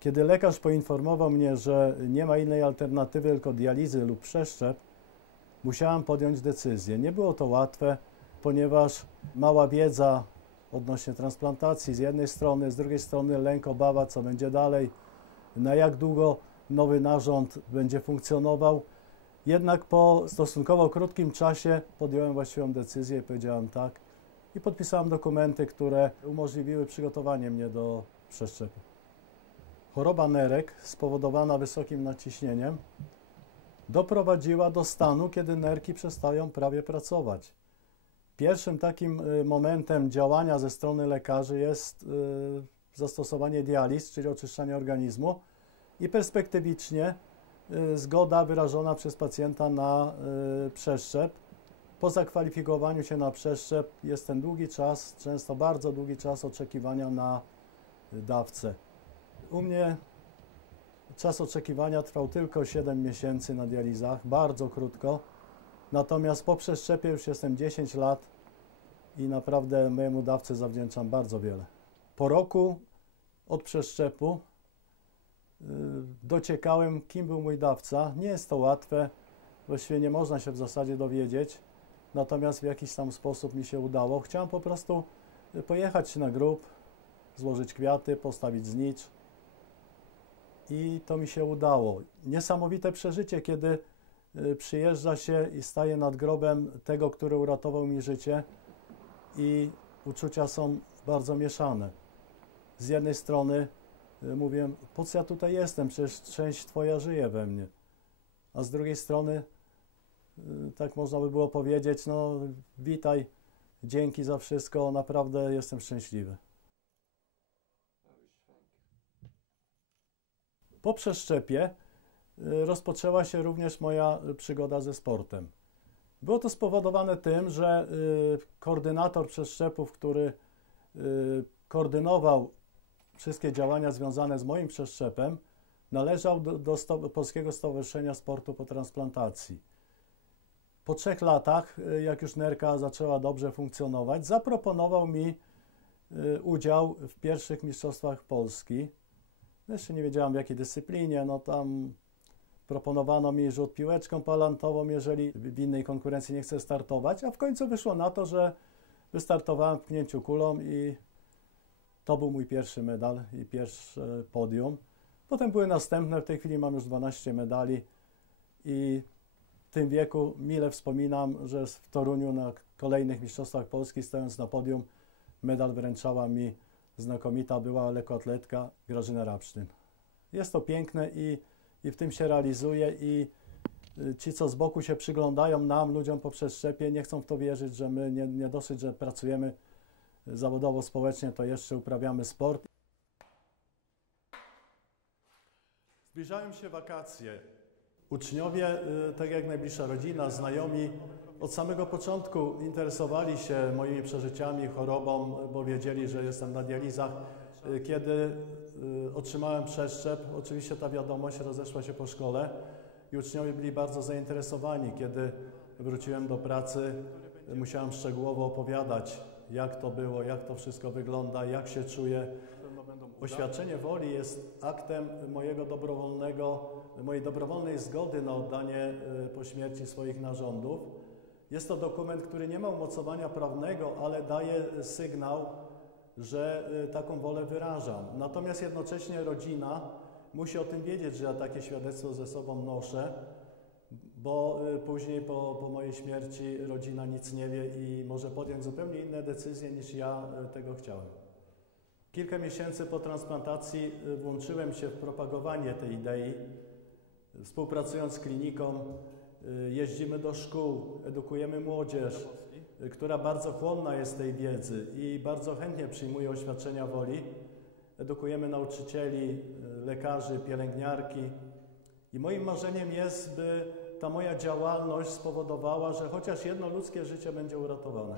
Kiedy lekarz poinformował mnie, że nie ma innej alternatywy, tylko dializy lub przeszczep, musiałem podjąć decyzję. Nie było to łatwe, ponieważ mała wiedza odnośnie transplantacji z jednej strony, z drugiej strony lęk, obawa, co będzie dalej, na jak długo nowy narząd będzie funkcjonował. Jednak po stosunkowo krótkim czasie podjąłem właściwą decyzję i powiedziałem tak i podpisałem dokumenty, które umożliwiły przygotowanie mnie do przeszczepu. Choroba nerek spowodowana wysokim naciśnieniem doprowadziła do stanu, kiedy nerki przestają prawie pracować. Pierwszym takim y, momentem działania ze strony lekarzy jest y, zastosowanie dializ, czyli oczyszczanie organizmu i perspektywicznie y, zgoda wyrażona przez pacjenta na przeszczep. Po zakwalifikowaniu się na przeszczep jest ten długi czas, często bardzo długi czas oczekiwania na dawcę. U mnie czas oczekiwania trwał tylko 7 miesięcy na dializach, bardzo krótko. Natomiast po przeszczepie już jestem 10 lat i naprawdę mojemu dawcy zawdzięczam bardzo wiele. Po roku od przeszczepu yy, dociekałem, kim był mój dawca. Nie jest to łatwe, właściwie nie można się w zasadzie dowiedzieć, natomiast w jakiś tam sposób mi się udało. Chciałem po prostu pojechać na grób, złożyć kwiaty, postawić znicz i to mi się udało. Niesamowite przeżycie, kiedy y, przyjeżdża się i staje nad grobem tego, który uratował mi życie i uczucia są bardzo mieszane. Z jednej strony y, mówię, po co ja tutaj jestem, przecież część Twoja żyje we mnie. A z drugiej strony, y, tak można by było powiedzieć, no witaj, dzięki za wszystko, naprawdę jestem szczęśliwy. Po przeszczepie y, rozpoczęła się również moja przygoda ze sportem. Było to spowodowane tym, że y, koordynator przeszczepów, który y, koordynował wszystkie działania związane z moim przeszczepem, należał do, do sto, Polskiego Stowarzyszenia Sportu po Transplantacji. Po trzech latach, jak już nerka zaczęła dobrze funkcjonować, zaproponował mi udział w pierwszych mistrzostwach Polski jeszcze nie wiedziałam w jakiej dyscyplinie, no tam proponowano mi rzut piłeczką palantową, jeżeli w innej konkurencji nie chcę startować, a w końcu wyszło na to, że wystartowałem w pchnięciu kulą i to był mój pierwszy medal i pierwsze podium. Potem były następne, w tej chwili mam już 12 medali i w tym wieku mile wspominam, że w Toruniu na kolejnych Mistrzostwach Polski stojąc na podium medal wręczała mi znakomita była lekkoatletka Grażyna Rapsztyn. Jest to piękne i, i w tym się realizuje i y, ci, co z boku się przyglądają nam, ludziom po przeszczepie, nie chcą w to wierzyć, że my nie, nie dosyć, że pracujemy zawodowo, społecznie, to jeszcze uprawiamy sport. Zbliżają się wakacje. Uczniowie, y, tak jak najbliższa rodzina, znajomi, od samego początku interesowali się moimi przeżyciami, chorobą, bo wiedzieli, że jestem na dializach. Kiedy y, otrzymałem przeszczep, oczywiście ta wiadomość rozeszła się po szkole i uczniowie byli bardzo zainteresowani. Kiedy wróciłem do pracy, musiałem szczegółowo opowiadać, jak to było, jak to wszystko wygląda, jak się czuję. Oświadczenie woli jest aktem mojego dobrowolnego, mojej dobrowolnej zgody na oddanie y, po śmierci swoich narządów. Jest to dokument, który nie ma umocowania prawnego, ale daje sygnał, że y, taką wolę wyrażam. Natomiast jednocześnie rodzina musi o tym wiedzieć, że ja takie świadectwo ze sobą noszę, bo y, później po, po mojej śmierci rodzina nic nie wie i może podjąć zupełnie inne decyzje niż ja tego chciałem. Kilka miesięcy po transplantacji y, włączyłem się w propagowanie tej idei. Współpracując z kliniką, y, jeździmy do szkół, edukujemy młodzież, y, która bardzo chłonna jest tej wiedzy i bardzo chętnie przyjmuje oświadczenia woli. Edukujemy nauczycieli, lekarzy, pielęgniarki. I moim marzeniem jest, by ta moja działalność spowodowała, że chociaż jedno ludzkie życie będzie uratowane.